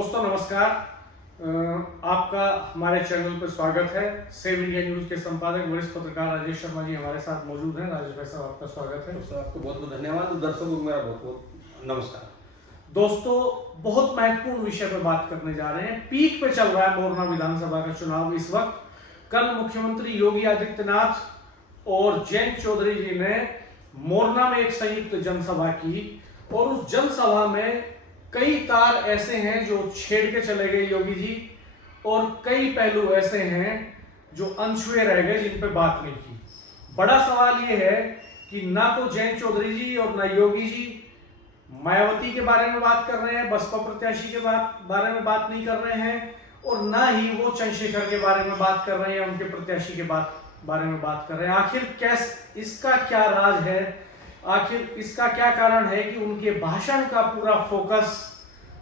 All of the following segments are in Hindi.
दोस्तों नमस्कार। आपका हमारे चैनल पर स्वागत है। सेव इंडिया न्यूज के संपादक वरिष्ठ पत्रकार राजेश शर्मा जी हमारे साथ मौजूद हैं। राजेश भाई साहब, आपका स्वागत है। दोस्तों आपको बहुत बहुत धन्यवाद और दर्शकों को मेरा बहुत बहुत नमस्कार। दोस्तों, बहुत महत्वपूर्ण विषय पर बात करने जा रहे हैं। पीक पे चल रहा है मोरना विधानसभा का चुनाव इस वक्त। कल मुख्यमंत्री योगी आदित्यनाथ और जयंत चौधरी जी ने मोरना में एक संयुक्त जनसभा की और उस जनसभा में कई तार ऐसे हैं जो छेड़ के चले गए योगी जी, और कई पहलू ऐसे हैं जो अनछुए रह गए जिन पे बात नहीं की। बड़ा सवाल यह है कि ना तो जयंत चौधरी जी और ना योगी जी मायावती के बारे में बात कर रहे हैं, बसपा प्रत्याशी के बारे में बात नहीं कर रहे हैं, और ना ही वो चंद्रशेखर के बारे में बात कर रहे हैं, उनके प्रत्याशी के बारे में बात कर रहे हैं। आखिर इसका क्या राज है? आखिर इसका क्या कारण है कि उनके भाषण का पूरा फोकस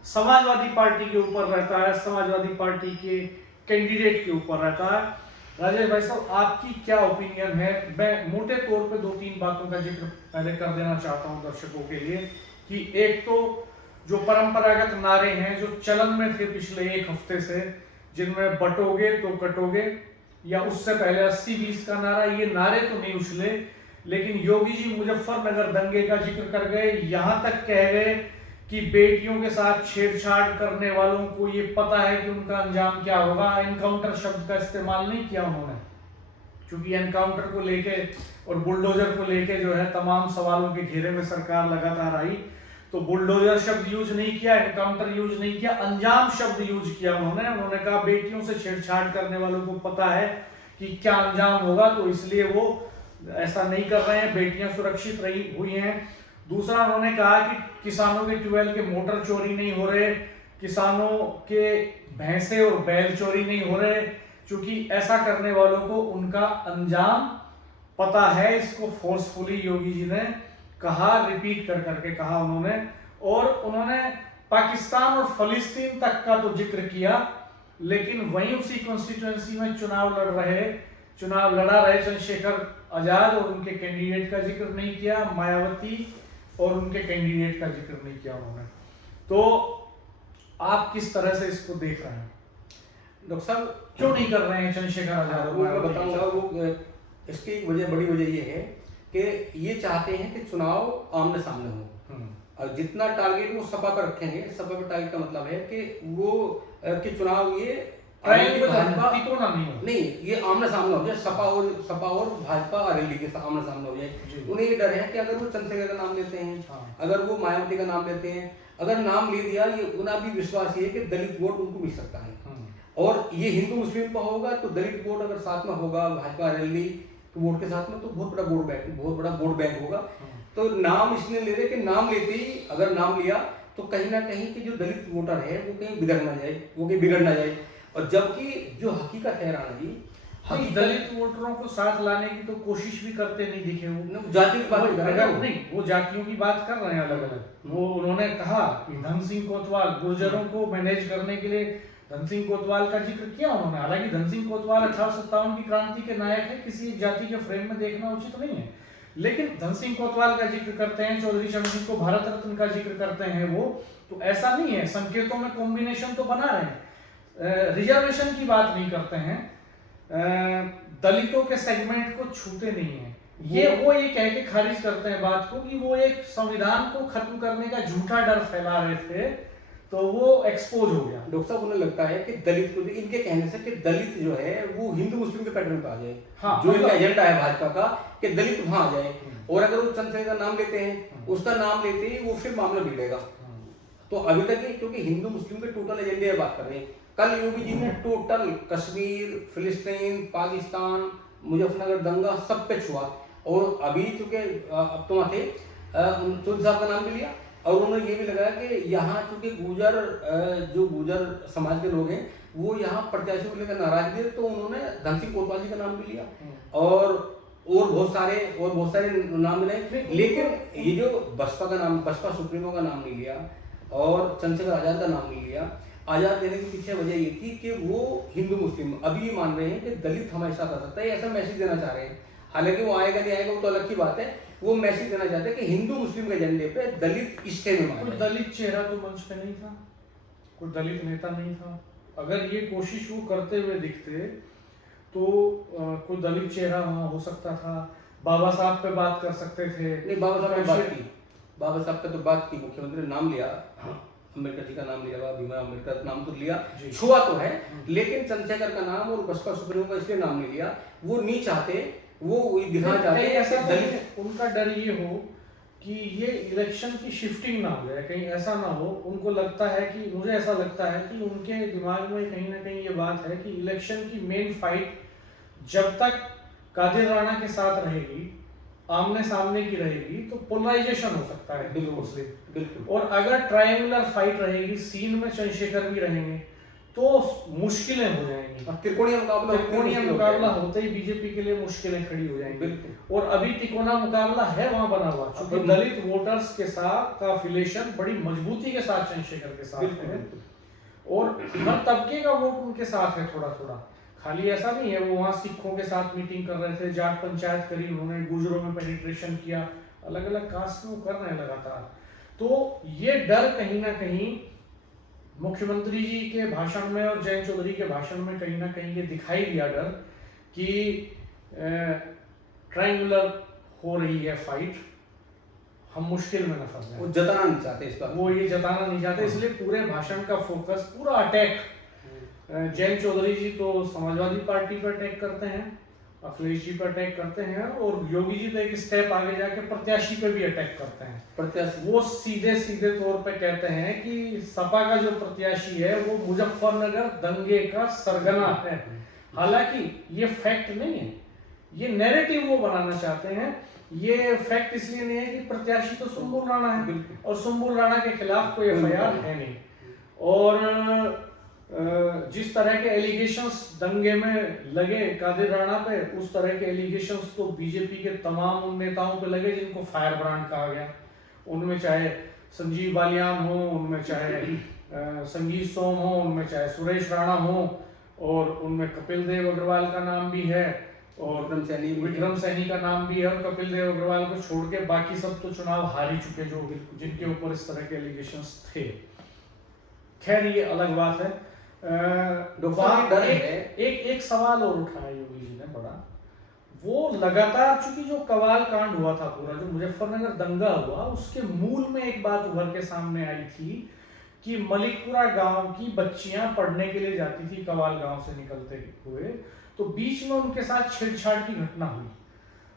समाजवादी पार्टी के ऊपर रहता है, समाजवादी पार्टी के कैंडिडेट के ऊपर रहता है? राजेश भाई साहब, आपकी क्या ओपिनियन है? मैं मोटे तौर पे 2-3 बातों का जिक्र पहले कर देना चाहता हूं दर्शकों के लिए कि एक तो जो परंपरागत नारे हैं जो चलन में थे पिछले एक हफ्ते से, जिनमें बटोगे तो कटोगे, या उससे पहले 80-20 का नारा, ये नारे तो नहीं उछले, लेकिन योगी जी मुजफ्फरनगर दंगे का जिक्र कर गए। यहां तक कह गए कि बेटियों के साथ छेड़छाड़ करने वालों को ये पता है कि उनका अंजाम क्या होगा। एनकाउंटर शब्द का इस्तेमाल नहीं किया उन्होंने, क्योंकि एनकाउंटर को लेके और बुलडोजर को लेके जो है तमाम सवालों के घेरे में सरकार लगातार आई, तो बुलडोजर शब्द यूज नहीं किया, एनकाउंटर यूज नहीं किया, अंजाम शब्द यूज किया उन्होंने कहा बेटियों से छेड़छाड़ करने वालों को पता है कि क्या अंजाम होगा, तो इसलिए वो ऐसा नहीं कर रहे हैं, बेटियां सुरक्षित रही हुई हैं। दूसरा, उन्होंने कहा कि किसानों के ट्यूबवेल के मोटर चोरी नहीं हो रहे, किसानों के भैंसे और बैल चोरी नहीं हो रहे, क्योंकि ऐसा करने वालों को उनका अंजाम पता है। इसको फोर्सफुली योगी जी ने कहा, रिपीट कर करके कहा उन्होंने। और उन्होंने पाकिस्तान और फलस्तीन तक का तो जिक्र किया, लेकिन वहीं उसी कॉन्स्टिट्यूएंसी में चुनाव लड़ा रहे चंद्रशेखर आजाद और उनके कैंडिडेट का जिक्र नहीं किया, मायावती और उनके कैंडिडेट का जिक्र नहीं किया उन्होंने। तो आप किस तरह से इसको देख रहे हैं? डॉक्टर साहब क्यों नहीं कर रहे हैं चंद्रशेखर आजाद? वो मैं बताऊंगा। वो इसकी एक बड़ी वजह ये है कि ये चाहते हैं कि चुनाव आमने सामने हो, और जितना टारगेट वो सपा पर रखेंगे, सपा पर टारगेट का मतलब है कि वो कि चुनाव ये भाजपा नहीं, ये आमने सामने हो जाए, सपा और भाजपा रैली के आमने सामने हो जाए। उन्हें ये डर है कि अगर वो चंद्रशेखर का नाम लेते हैं, अगर वो मायावती का नाम लेते हैं, अगर नाम ले दिया, ये उन्हें भी विश्वास ये है कि दलित वोट उनको मिल सकता है, और ये हिंदू मुस्लिम का होगा तो दलित वोट अगर साथ में होगा भाजपा रैली तो वोट के साथ में, तो बहुत बड़ा वोट बैंक होगा। तो नाम इसलिए ले रहे कि नाम लेते ही अगर नाम लिया तो कहीं ना कहीं कि जो दलित वोटर है वो कहीं बिगड़ ना जाए। और जबकि जो हकीकत है राणा जी, दलित वोटरों को साथ लाने की तो कोशिश भी करते नहीं दिखे वो। जाति की बात नहीं, वो जातियों की बात कर रहे हैं अलग अलग। वो उन्होंने कहा कि धन सिंह कोतवाल, गुर्जरों को मैनेज करने के लिए धन सिंह कोतवाल का जिक्र किया उन्होंने। हालांकि धन सिंह कोतवाल 1857 की क्रांति के नायक है, किसी एक जाति के फ्रेम में देखना उचित नहीं है, लेकिन धन सिंह कोतवाल का जिक्र करते हैं, चौधरी चरण सिंह को भारत रत्न का जिक्र करते हैं वो। तो ऐसा नहीं है, संकेतों में कॉम्बिनेशन तो बना रहे हैं। रिजर्वेशन की बात नहीं करते हैं, दलितों के सेगमेंट को छूते नहीं है। वो ये कह के खारिज करते हैं बात को कि वो एक संविधान को खत्म करने का झूठा डर फैला रहे थे, तो वो एक्सपोज हो गया। डॉक्टर साहब, उन्हें लगता है कि दलित को, इनके कहने से कि दलित जो है वो हिंदू मुस्लिम के पैटर्न पे आ जाए। हाँ, जो इनका एजेंडा है भाजपा का कि दलित वहां आ जाए, और अगर वो चंद्रशेखर का नाम लेते हैं, उसका नाम लेते ही वो फिर मामला बिगड़ेगा। तो अभी तक क्योंकि हिंदू मुस्लिम के टोटल एजेंडे की बात कर रहे हैं, कल योगी जी ने टोटल कश्मीर, फिलिस्तीन, पाकिस्तान, मुजफ्फरनगर दंगा सब पे छुआ, और अभी चूंकि अब तो वहां थे चौधरी साहब का नाम भी लिया, और उन्होंने ये भी लगाया कि यहाँ चूंकि जो गुजर समाज के लोग हैं वो यहाँ प्रत्याशियों को लेकर नाराज थे, तो उन्होंने धन सिंह कोतवाल जी का नाम भी लिया, और बहुत सारे नाम मिले। लेकिन ये जो बसपा सुप्रीमो का नाम नहीं लिया और चंद्रशेखर आजाद का नाम नहीं लिया, आजाद देने के पीछे वजह ये थी कि वो हिंदू मुस्लिम अभी ये मान रहे हैं कि दलित हमेशा कर सकता है, ऐसा मैसेज देना चाह रहे हैं। हालांकि वो आएगा नहीं आएगा वो तो अलग की बात है, वो मैसेज देना चाहते हैं कि हिंदू मुस्लिम के एजेंडे पे दलित स्टे में माने। दलित चेहरा तो मंच पे नहीं था। कोई दलित नेता नहीं था। अगर ये कोशिश वो करते हुए दिखते तो कोई दलित चेहरा वहाँ हो सकता था, बाबा साहब पे बात कर सकते थे। नहीं, बाबा साहब ने बात की, बाबा साहब पे तो बात की, मुख्यमंत्री ने नाम लिया, अम्बेडकर जी का नाम लिया, भीमा अम्बेडकर का नाम तो लिया, छुआ तो है, लेकिन चंद्रशेखर का नाम और बसपा सुप्रीमो का इसलिए नाम नहीं लिया, वो नहीं चाहते, वो दिखाना चाहते हैं ऐसा दलित। उनका डर ये हो कि ये इलेक्शन की शिफ्टिंग ना हो जाए, कहीं ऐसा ना हो। उनको लगता है कि, मुझे ऐसा लगता है कि उनके दिमाग में कहीं ना कहीं ये बात है कि इलेक्शन की मेन फाइट जब तक कादिर राणा के साथ रहेगी, आमने सामने की रहेगी, तो पोलराइजेशन हो सकता है हिंदू मुस्लिम। बिल्कुल। और अगर ट्रायंगुलर फाइट रहेगी, सीन में चंद्रशेखर भी रहेंगे, तो मुश्किलें हो जाएंगी। त्रिकोणीय मुकाबला होते ही बीजेपी के लिए मुश्किलें खड़ी हो जाएंगी। बिल्कुल। और अभी तिकोना मुकाबला है वहां बना हुआ, क्योंकि दलित वोटर्स के साथ का अफिलिएशन बड़ी मजबूती के साथ चंद्रशेखर के साथ है, और हर तबके का वोट उनके साथ है थोड़ा थोड़ा। खाली ऐसा नहीं है, वो वहाँ सिखों के साथ मीटिंग कर रहे थे, जाट पंचायत करी उन्होंने, गुजरों में पेनिट्रेशन किया, अलग अलग कास्ट में वो कर रहे हैं लगातार। तो ये डर कहीं ना कहीं मुख्यमंत्री जी के भाषण में और जयंत चौधरी के भाषण में कहीं ना कहीं ये दिखाई दिया डर कि ट्रायंगुलर हो रही है फाइट, हम मुश्किल में न फंस जाए। वो जताना नहीं चाहते इस बात, वो ये जताना नहीं चाहते, इसलिए पूरे भाषण का फोकस, पूरा अटैक, जयंत चौधरी जी तो समाजवादी पार्टी पर अटैक करते हैं, अखिलेश जी पर अटैक करते हैं, और योगी जी तो एक स्टेप आगे जाके प्रत्याशी पे भी अटैक करते हैं। प्रत्याशी वो सीधे सीधे तौर पे कहते हैं कि सपा का जो प्रत्याशी है वो मुजफ्फरनगर दंगे का सरगना है। हालांकि ये फैक्ट नहीं है, ये नैरेटिव वो बनाना चाहते हैं। ये फैक्ट इसलिए नहीं है कि प्रत्याशी तो सुम्बुल राणा है, और सुम्बुल राणा के खिलाफ कोई एफआईआर है नहीं। और जिस तरह के एलिगेशंस दंगे में लगे कादिर राणा पे, उस तरह के एलिगेशंस तो बीजेपी के तमाम उन नेताओं पे लगे जिनको फायर ब्रांड कहा गया। उनमें चाहे संजीव बालियान हो, उनमें चाहे संगीत सोम हो, उनमें चाहे सुरेश राणा हो, और उनमें कपिल देव अग्रवाल का नाम भी है, और विक्रम सैनी का नाम भी है। और कपिल देव अग्रवाल को छोड़ के बाकी सब तो चुनाव हार ही चुके, जो जिनके ऊपर इस तरह के एलिगेशंस थे। खैर ये अलग बात है। एक सवाल और उठाया योगी जी ने बड़ा, वो लगातार, चूंकि जो कवाल कांड हुआ था पूरा, जो मुजफ्फरनगर दंगा हुआ, उसके मूल में एक बात उभर के सामने आई थी कि मलिकपुरा गांव की बच्चियां पढ़ने के लिए जाती थी कवाल गांव से निकलते हुए, तो बीच में उनके साथ छेड़छाड़ की घटना हुई,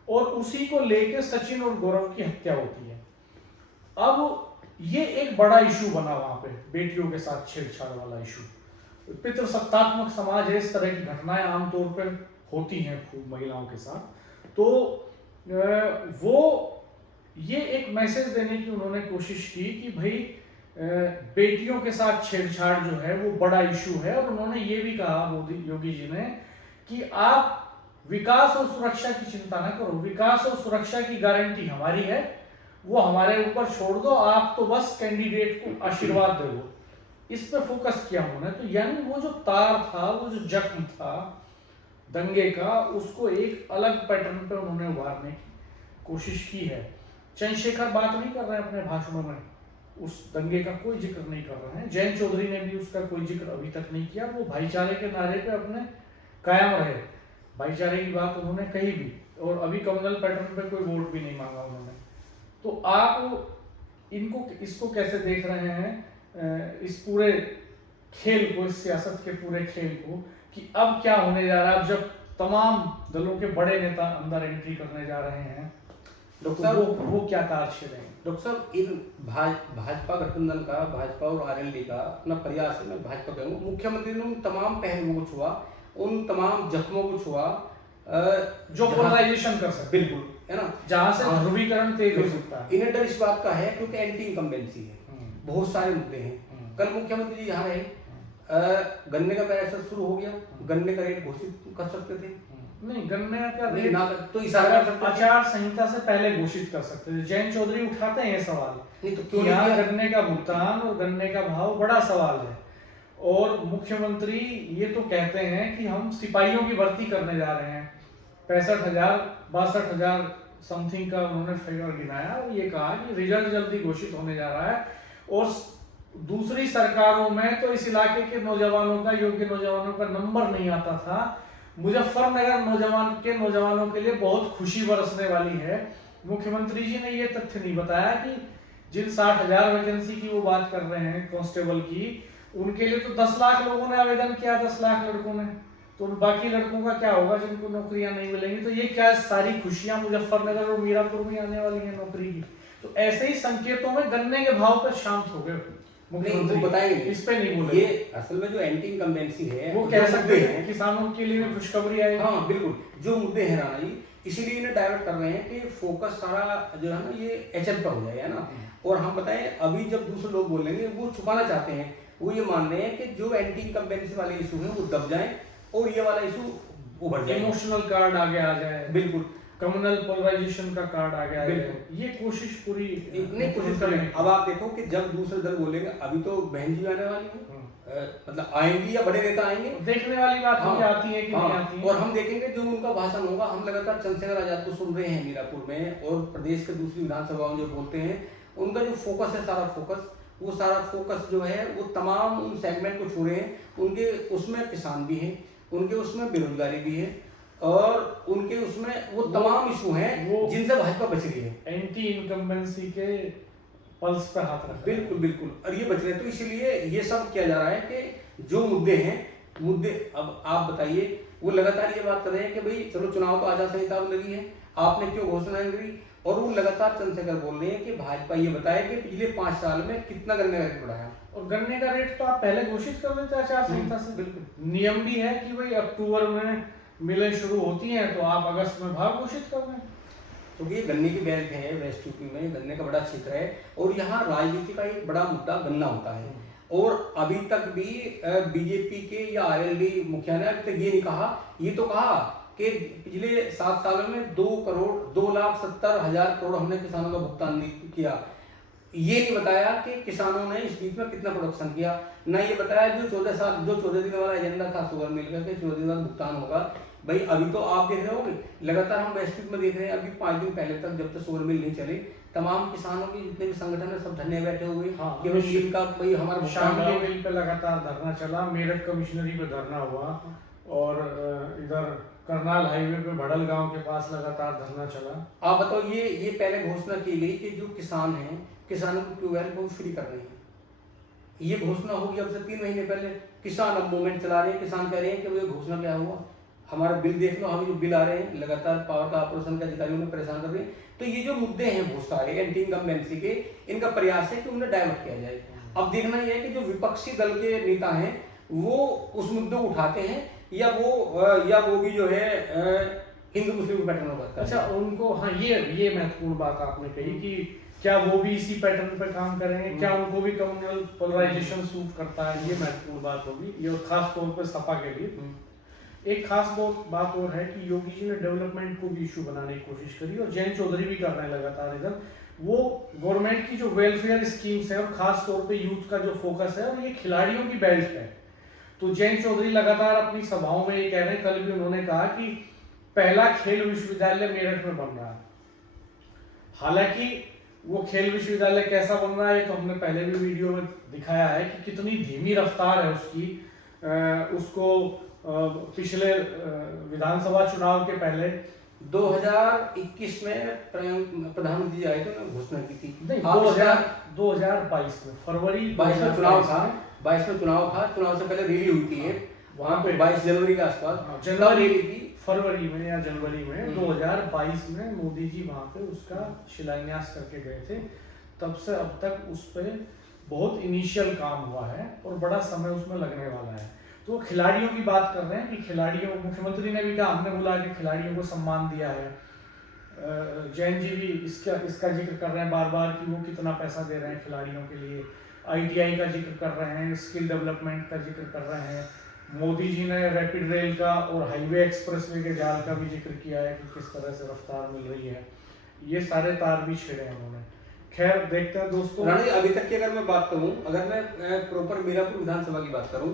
और उसी को लेके सचिन और गौरव की हत्या होती है। अब ये एक बड़ा इशू बना वहां पे, बेटियों के साथ छेड़छाड़ वाला इशू। पितृसत्तात्मक समाज है, इस तरह की घटनाएं आमतौर पर होती हैं खूब महिलाओं के साथ। तो वो ये एक मैसेज देने की उन्होंने कोशिश की कि भाई बेटियों के साथ छेड़छाड़ जो है वो बड़ा इशू है। और उन्होंने ये भी कहा योगी जी ने कि आप विकास और सुरक्षा की चिंता न करो, विकास और सुरक्षा की गारंटी हमारी है, वो हमारे ऊपर छोड़ दो, आप तो बस कैंडिडेट को आशीर्वाद दो। इस पे फोकस किया उन्होंने। तो यानी वो जो तार था, वो जो जख्म था दंगे का, उसको एक अलग पैटर्न पे उन्होंने उभारने की कोशिश की है। चंद्रशेखर बात नहीं कर रहे हैं अपने भाषणों में, उस दंगे का कोई जिक्र नहीं कर रहे हैं। जयंत चौधरी ने भी उसका कोई जिक्र अभी तक नहीं किया। वो भाईचारे के नारे पे अपने कायम रहे, भाईचारे की बात उन्होंने कही भी, और अभी कम्युनल पैटर्न पे कोई वोट भी नहीं मांगा उन्होंने। तो आप इसको कैसे देख रहे हैं, इस पूरे खेल को, इस सियासत के पूरे खेल को, कि अब क्या होने जा रहा है? अब जब तमाम दलों के बड़े नेता अंदर एंट्री करने जा रहे हैं, डॉक्टर साहब वो क्या तार छेड़ेंगे? डॉक्टर साहब, इन भाजपा गठबंधन का, भाजपा और आरएलडी का अपना प्रयास है, मैं भाजपा कहूँगा, मुख्यमंत्री ने उन तमाम पहलुओं को छुआ, उन तमाम जख्मों को छुआ जो पोलराइजेशन कर सकते, बिल्कुल है ना, जहां से ध्रुवीकरण तेज हो सकता है। इन्हें डर इस बात का है क्योंकि एंटी इनकम्बेंसी है, बहुत सारे मुद्दे हैं। कल मुख्यमंत्री जी यहाँ रहे, गन्ने का पैसा शुरू हो गया, गन्ने का रेट घोषित कर सकते थे, नहीं गन्ने का रेट ना तो इशारा कर सकते, आचार संहिता से पहले घोषित कर सकते थे। जयंत चौधरी उठाते हैं ये सवाल, नहीं तो क्यों यहाँ गन्ने का भुगतान और गन्ने का भाव बड़ा सवाल है। और मुख्यमंत्री ये तो कहते हैं कि हम सिपाहियों की भर्ती करने जा रहे हैं, 65,000 समथिंग का उन्होंने फिगर गिनाया, और ये कहा कि रिजल्ट जल्दी घोषित होने जा रहा है। और दूसरी सरकारों में तो इस इलाके के नौजवानों का, योग्य नौजवानों का नंबर नहीं आता था। मुजफ्फरनगर के नौजवानों के लिए बहुत खुशी बरसने वाली है। मुख्यमंत्री जी ने ये तथ्य नहीं बताया कि जिन 60,000 वैकेंसी की वो बात कर रहे हैं कांस्टेबल की, उनके लिए तो 10 लाख लोगों ने आवेदन किया, 10 लाख लड़कों ने। तो बाकी लड़कों का क्या होगा जिनको नौकरियां नहीं मिलेंगी? तो ये क्या सारी खुशियां मुजफ्फरनगर और मीरापुर में आने वाली है नौकरी की? तो ऐसे ही संकेतों में गन्ने के भाव पर शांत हो गए मुख्यमंत्री, बताएंगे इस पे नहीं बोले। ये असल में जो एंटी इनकम्बेंसी है वो कह सकते हैं किसानों के लिए भी खुशखबरी आई। हाँ बिल्कुल, जो मुद्दे हैं राणा जी, इसीलिए इन्हें डाइवर्ट कर रहे हैं कि फोकस सारा जो है ना ये एचएम पर हो जाए, है ना। और हम बताएं, अभी जब दूसरे लोग बोलेंगे वो छुपाना चाहते हैं, वो ये मान रहे हैं कि जो एंटी इनकम्बेंसी वाले इशू हैं वो दब जाएं और ये वाला इशू उभर जाए, इमोशनल कार्ड आगे आ जाए, बिल्कुल कम्युनल पोलराइजेशन का कार्ड आगे आ जाए। ये कोशिश पूरी नहीं कोशिश कर रहे हैं। अब आप देखो कि जब दूसरे दल बोलेंगे, अभी तो बहन जी आने वाली है, मतलब आएंगी या बड़े नेता आएंगे, देखने वाली बात है कि आती है कि नहीं आती है। और हम देखेंगे जो उनका भाषण होगा। हम लगातार चंद्रशेखर आजाद को सुन रहे हैं मीरापुर में, और प्रदेश के दूसरी विधानसभाओं में जो बोलते हैं, उनका जो फोकस है, वो सारा फोकस जो है वो तमाम उन सेगमेंट को छोड़े हैं। उनके उसमें किसान भी हैं, उनके उसमें बेरोजगारी भी है, और उनके उसमें वो तमाम इशू हैं जिनसे भाजपा बच रही है। एंटी इनकम्बेंसी के पल्स पे हाथ रखा। बिल्कुल बिल्कुल, और ये बच रहे हैं। तो इसीलिए ये सब किया जा रहा है कि जो मुद्दे हैं, अब आप बताइए, वो लगातार ये बात कर रहे हैं कि भाई चलो चुनाव तो आचार संहिता में लगी है, आपने क्यों घोषणाएं करी? और वो लगातार चंद्रशेखर बोल रहे हैं कि भाजपा ये बताए कि पिछले 5 साल में कितना गन्ने का रेट बढ़ाया। और गन्ने का रेट तो आप पहले घोषित कर देते आचार संहिता से। बिल्कुल नियम भी है कि भाई अक्टूबर में मिलें शुरू होती हैं तो आप अगस्त में भाव घोषित कर दें। क्योंकि ये गन्ने की बेल्ट है, वेस्ट यूपी में गन्ने का बड़ा क्षेत्र है, और यहाँ राजनीति का एक बड़ा मुद्दा गन्ना होता है। और अभी तक भी बीजेपी के या आरएलडी मुखिया ने अभी तक ये नहीं कहा, ये तो कहा कि पिछले 7 सालों में 2,70,000 करोड़ हमने किसानों का भुगतान नहीं किया। ये नहीं बताया कि किसानों ने इस बीच में कितना प्रोडक्शन किया, ना ये बताया जो 14 दिन वाला एजेंडा था शुगर मिल का कि 14 दिन बाद भुगतान होगा। भाई अभी तो आप देख रहे होंगे, लगातार हम वेस्ट में देख रहे हैं, अभी 5 दिन पहले तक जब तक शुगर मिल नहीं चले, तमाम किसानों के जितने भी संगठन है सब धरने बैठे हुए। हाँ, कि भाई का भाई हमारा शामली मिल पे लगातार धरना चला, मेरठ कमिश्नरी पे धरना हुआ, और इधर करनाल हाईवे पे भड़ल गांव के पास लगातार धरना चला। आप बताओ, ये पहले घोषणा की गई कि जो किसान हैं, किसानों को ट्यूबवेल को फ्री कर रहे हैं। ये घोषणा होगी अब से 3 महीने पहले। किसान अब मूवमेंट चला रहे हैं, किसान कह रहे हैं कि वो घोषणा क्या हुआ, हमारा बिल देख लो, हमें जो बिल आ रहे हैं लगातार पावर का ऑपरेशन के अधिकारियों ने परेशान कर रहे हैं। तो ये जो मुद्दे हैं बहुत सारे एंटी इनकम्बेंसी के, इनका प्रयास है कि उन्हें डाइवर्ट किया जाए। अब देखना यह है कि जो विपक्षी दल के नेता हैं वो उस मुद्दे को उठाते हैं या वो भी जो है हिंदू मुस्लिम पैटर्न में बात करते हैं। अच्छा, उनको, हाँ, ये महत्वपूर्ण बात आपने कही कि क्या वो भी इसी पैटर्न पे काम करेंगे, क्या उनको भी कम्युनल पोलराइजेशन सूट करता है, ये महत्वपूर्ण बात होगी, ये खास तौर पे सपा के लिए। एक खास बात और है कि योगी जी ने डेवलपमेंट को भी इशू बनाने की कोशिश करी, और जयंत चौधरी भी कर रहे हैं लगातार इधर। वो गवर्नमेंट की जो वेलफेयर स्कीम्स है, और खास तौर पे यूथ का जो फोकस है, और ये खिलाड़ियों की बेल्ट है। तो जयंत चौधरी लगातार अपनी सभाओं में ये कह रहे हैं, कल भी उन्होंने कहा कि पहला खेल विश्वविद्यालय मेरठ में बन रहा है। हालांकि वो खेल विश्वविद्यालय कैसा बन रहा है ये तो हमने पहले भी वीडियो में दिखाया है कि कितनी धीमी रफ्तार है उसकी। उसको पिछले विधानसभा चुनाव के पहले 2021 में प्रधानमंत्री जी आए थे, उन्होंने घोषणा की थी। नहीं, 2022 में फरवरी 22 में चुनाव था, 22 में चुनाव था, चुनाव से पहले रैली हुई थी वहाँ पे 22 जनवरी के आसपास जनवरी थी, फरवरी में या जनवरी में 2022 में मोदी जी वहाँ पे उसका शिलान्यास करके गए थे। तब से अब तक उस पर बहुत इनिशियल काम हुआ है और बड़ा समय उसमें लगने वाला है। तो खिलाड़ियों की बात कर रहे हैं कि खिलाड़ियों, मुख्यमंत्री ने भी कहा, हमने बुला के खिलाड़ियों को सम्मान दिया है। जैन जी भी इसका जिक्र कर रहे हैं बार बार कि वो कितना पैसा दे रहे हैं खिलाड़ियों के लिए। ITI का जिक्र कर रहे हैं, स्किल डेवलपमेंट का जिक्र कर रहे हैं। मोदी जी ने रैपिड रेल का और हाईवे एक्सप्रेसवे के जाल का भी जिक्र किया है कि किस तरह से रफ्तार मिल रही है। ये सारे तार भी छेड़े हैं उन्होंने। खैर देखते हैं दोस्तों। रानी, अभी तक की अगर मैं बात करूं, अगर मैं प्रॉपर मीरापुर विधानसभा की बात करूं,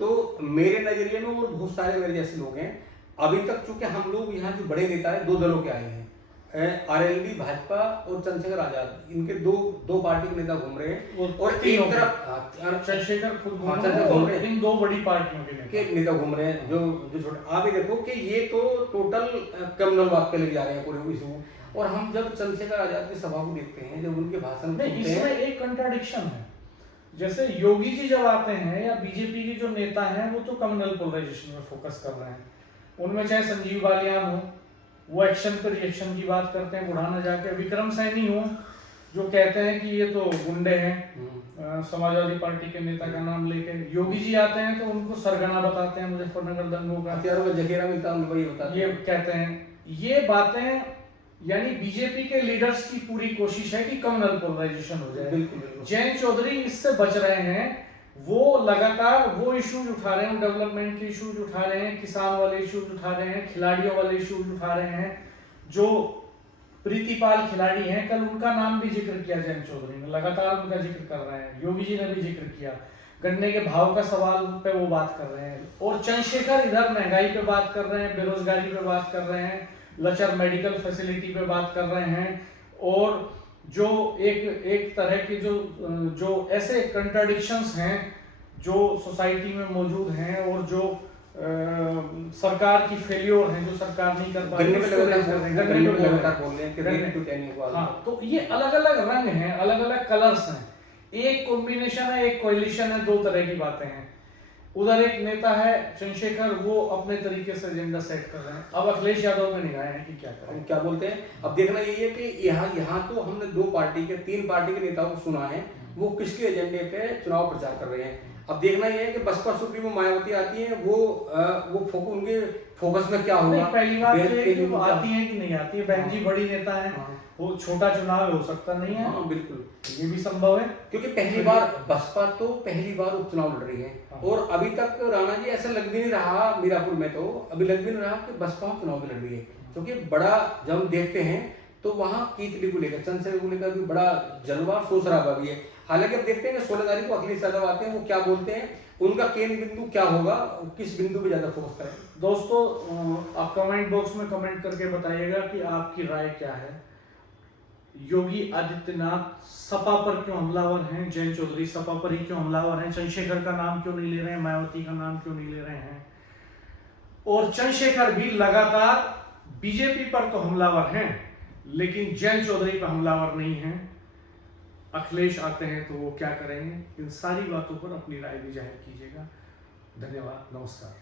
तो मेरे नजरिए में और बहुत सारे मेरे जैसे लोग हैं। अभी तक चूंकि हम लोग यहाँ जो बड़े नेता है 2 दलों के आए हैं, आरएलडी भाजपा और चंद्रशेखर आजाद, इनके दो पार्टी के नेता घूम रहे हैं और एक तीनों तरफ चंद्रशेखर खुद घूम चंद्रशेखर रहे घूम हैं रहे और हैं। इन दो बड़ी पार्टियों के नेता घूम रहे हैं जो छोटे। आप ये देखो कि ये तो टोटल कम्युनल बात पे ले जा रहे हैं पूरे इशू। और हम जब चंद्रशेखर आजाद की सभा को देखते हैं, जब उनके भाषण नहीं, सुनते हैं, इसमें एक कंट्राडिक्शन है। जैसे योगी जी जब आते हैं या बीजेपी के जो नेता हैं वो तो कम्युनल पोलराइजेशन में फोकस कर रहे हैं। उनमें चाहे संजीव बालियान हो, वो एक्शन पर रिएक्शन की बात करते हैं, बुढ़ाना जाके विक्रम सैनी हो जो कहते हैं कि ये तो गुंडे हैं, समाजवादी पार्टी के नेता का नाम लेके। योगी जी आते हैं तो उनको सरगना बताते हैं मुजफ्फरनगर दंगों का, हथियारों का जखीरा मिलता है, वही होता है, ये कहते हैं। ये बातें यानी बीजेपी के लीडर्स की पूरी कोशिश है कि कम्युनल पोलराइजेशन हो जाए। बिल्कुल। जयंत चौधरी इससे बच रहे हैं। वो लगातार वो इश्यूज उठा रहे हैं, डेवलपमेंट के इश्यूज उठा रहे हैं, किसान वाले इश्यूज उठा रहे हैं, खिलाड़ियों वाले इश्यूज उठा रहे हैं। जो प्रीतिपाल खिलाड़ी हैं, कल उनका नाम भी जिक्र किया जयंत चौधरी ने, लगातार उनका जिक्र कर रहे हैं। योगी जी ने भी जिक्र किया, गन्ने के भाव का सवाल पे वो बात कर रहे हैं। और चंद्रशेखर इधर महंगाई पे बात कर रहे हैं, बेरोजगारी पे बात कर रहे हैं, लचर मेडिकल फैसिलिटी पे बात कर रहे हैं। और जो एक तरह के जो ऐसे कंट्राडिक्शंस हैं जो सोसाइटी में मौजूद हैं और जो सरकार की फेल्योर है, जो सरकार नहीं कर पा रही है। हाँ, तो ये अलग अलग रंग हैं, अलग अलग कलर्स हैं, एक कॉम्बिनेशन है, एक कोलिशन है, दो तरह की बातें हैं। उधर एक नेता है चंद्रशेखर, वो अपने तरीके से एजेंडा सेट कर रहे हैं। अब अखिलेश यादव में निगाहें हैं कि क्या करें, क्या बोलते हैं। अब देखना यही है कि यहाँ तो हमने तीन पार्टी के नेताओं को सुना है, वो किसके एजेंडे पे चुनाव प्रचार कर रहे हैं। अब देखना यह है कि बसपा सुप्रीमो मायावती आती है, वो उनके फोकस में क्या होगा। पहली बात तो आती है कि नहीं आती है, बहन जी बड़ी नेता है, वो छोटा चुनाव हो सकता नहीं है। हाँ, बिल्कुल, ये भी संभव है, क्योंकि पहली बार बसपा तो पहली बार उपचुनाव लड़ रही है। और अभी तक राणा जी ऐसा लग भी नहीं रहा, मीरापुर में तो अभी लग भी नहीं रहा कि बसपा चुनाव में लड़ रही है। क्योंकि बड़ा जब हम देखते हैं तो वहाँ कीचड़ी को लेकर, चंद्रशेखर को लेकर भी बड़ा जलवा शोर शराबा भी है। हालांकि अब देखते हैं कि 16 तारीख को अखिलेश यादव आते हैं, वो क्या बोलते हैं, उनका केंद्र बिंदु क्या होगा, किस बिंदु पे ज्यादा फोकस करें। दोस्तों आप कमेंट बॉक्स में कमेंट करके बताइएगा कि आपकी राय क्या है। योगी आदित्यनाथ सपा पर क्यों हमलावर हैं, जयंत चौधरी सपा पर ही क्यों हमलावर हैं, चंद्रशेखर का नाम क्यों नहीं ले रहे हैं, मायावती का नाम क्यों नहीं ले रहे हैं। और चंद्रशेखर भी लगातार बीजेपी पर तो हमलावर हैं, लेकिन जयंत चौधरी पर हमलावर नहीं हैं। अखिलेश आते हैं तो वो क्या करेंगे, इन सारी बातों पर अपनी राय भी जाहिर कीजिएगा। धन्यवाद, नमस्कार।